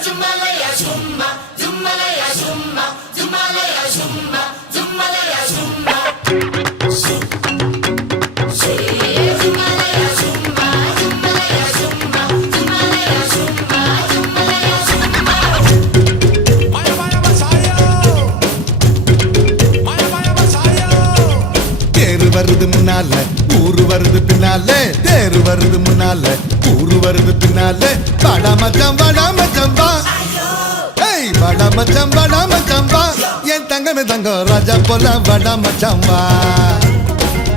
Zummalaya zumma, zummalaya zumma, zummalaya zumma, zummalaya zumma. Zummalaya zumma, zummalaya zumma, zummalaya zumma, zummalaya zumma. Maya maya masayo, maya maya masayo. தேரு வருது முன்னால ஊரு வருது பின்னால தேரு வருது முன்னால ஊரு வருது பின்னால வாடா மச்சான் வா ஏய் வாடா மச்சான் வா என் தங்கமே தங்கம் ராஜா போல வாடா மச்சான் வா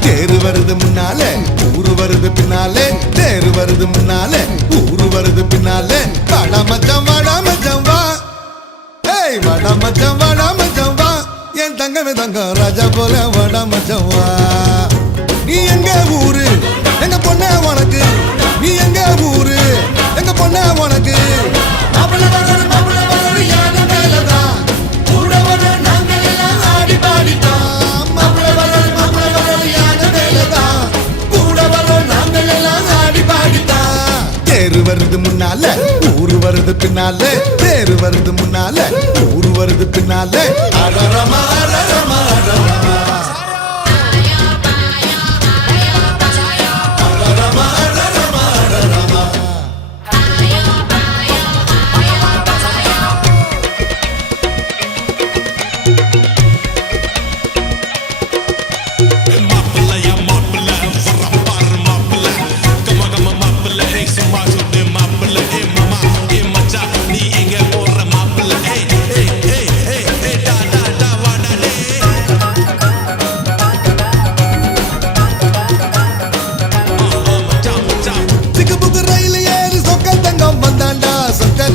தேரு வருது முன்னால ஊரு வருது பின்னால தேரு வருது முன்னால ஊரு வருது பின்னால வாடா மச்சான் வா ஏய் வாடா மச்சான் வா என் தங்கமே தங்கம் ராஜா போல வாடா மச்சான் வா நீ எங்க ஊரு எங்க பொண்ண உனக்கு நீ எங்க ஊரு எங்க பொண்ண உனக்கு மாப்பிள்ள வர யான மேலதான் கூட வர நாங்கள் எல்லாம் ஆடி பாடித்தான் மாப்பிள்ள வர யான மேலதான் கூட வர நாங்கள் எல்லாம் ஆடி பாடித்தான் தேரு வருது முன்னால ஊரு வருது பின்னால தேரு வருது முன்னால ஊரு வருது பின்னால அடரமா அடரமா அடரமா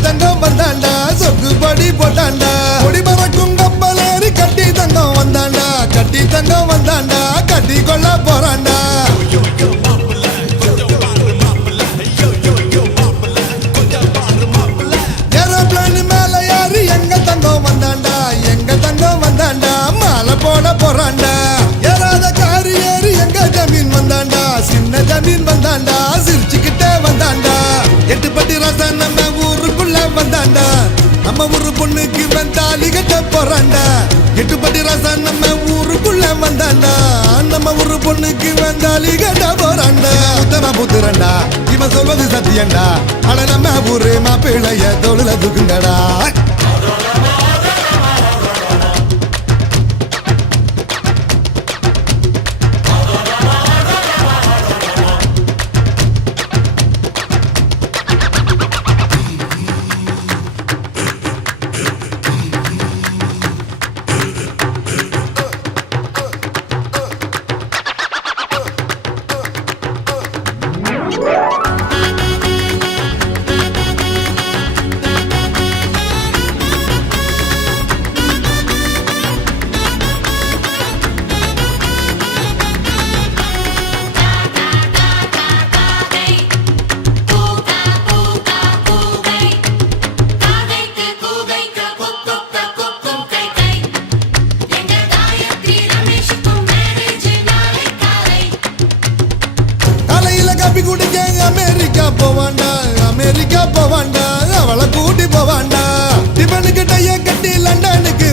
தங்கம் வந்தாண்டா சொக்கு படி போட்டாண்டா கொடி பறக்கும் கப்பல் ஏறி கட்டி தங்கம் வந்தாண்டா கட்டி தங்கம் வந்தாண்டா கட்டி கொள்ள போறாண்டா ஏரோப்ளேன் மேல ஏறி எங்க தங்கம் வந்தாண்டா மாலை போட போறாண்டா ஏறாத காரி ஏறி எங்க ஜமீன் வந்தாண்டா சின்ன ஜமீன் வந்தாண்டா சிரிச்சுக்கிட்டே வந்தாண்டா எட்டு பட்டி ரசம் நம்ம ஊருக்குள்ள வந்தாண்டா நம்ம ஊரு பொண்ணுக்கு வந்தாலி கட்ட போறாண்டா எட்டு பட்டி ரசம் நம்ம ஊருக்குள்ள வந்தாண்டா நம்ம ஊரு பொண்ணுக்கு வந்தாலி கட்ட போறாண்டா உத்தம புத்துறண்டா இவன் சொல்வது சத்தியண்டா ஆனா நம்ம ஊரு மாப்பிள்ளைய தோளுல தூக்குங்கடா அமெரிக்கா போவாண்டா அவளை கூட்டி போவாண்டா டிபனுக்கு டைய கட்டி லண்டனுக்கு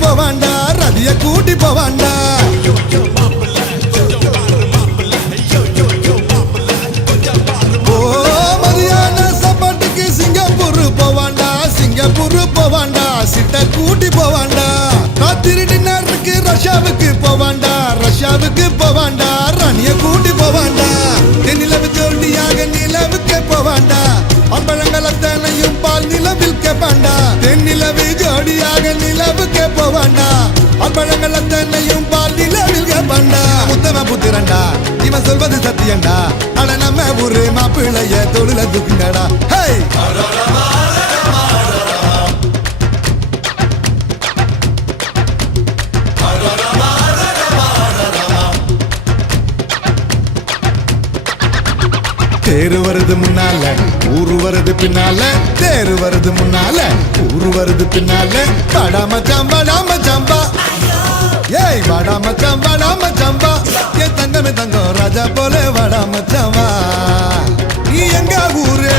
போவாண்டா ரதிய கூட்டி போவாண்டா மதியான சாப்பாட்டுக்கு சிங்கப்பூர் போவாண்டா சிட்ட கூட்டி போவாண்டா ராத்திரி டின்னருக்கு ரஷ்யாவுக்கு போவாண்டா ராணிய கூட்டி போவாண்டா நிலவு ஜோடியாக நிலவுக்கு போவாண்டா அம்பழங்களத்தனையும் பால் நிலவில் கேப்பாண்டா தென்னிலவு ஜோடியாக நிலவுக்கு போவாண்டா அம்பழங்களத்தனையும் பால் நிலவில் கேப்பாண்டா உத்தம புத்திரண்டா இவன் சொல்வது சத்தியண்டா ஆனா நம்ம ஊரு மாப்பிள்ளைய தொழில தூக்குங்கடா ஹே தேரு வருது முன்னால ஊரு வருது பின்னால தேரு வருது முன்னால ஊரு வருது பின்னால வாடா மச்சான் வா ஏய் வாடா மச்சான் வா என் தங்கமே தங்கம் ராஜா போல வாடா மச்சான் வா நீ எங்க ஊரு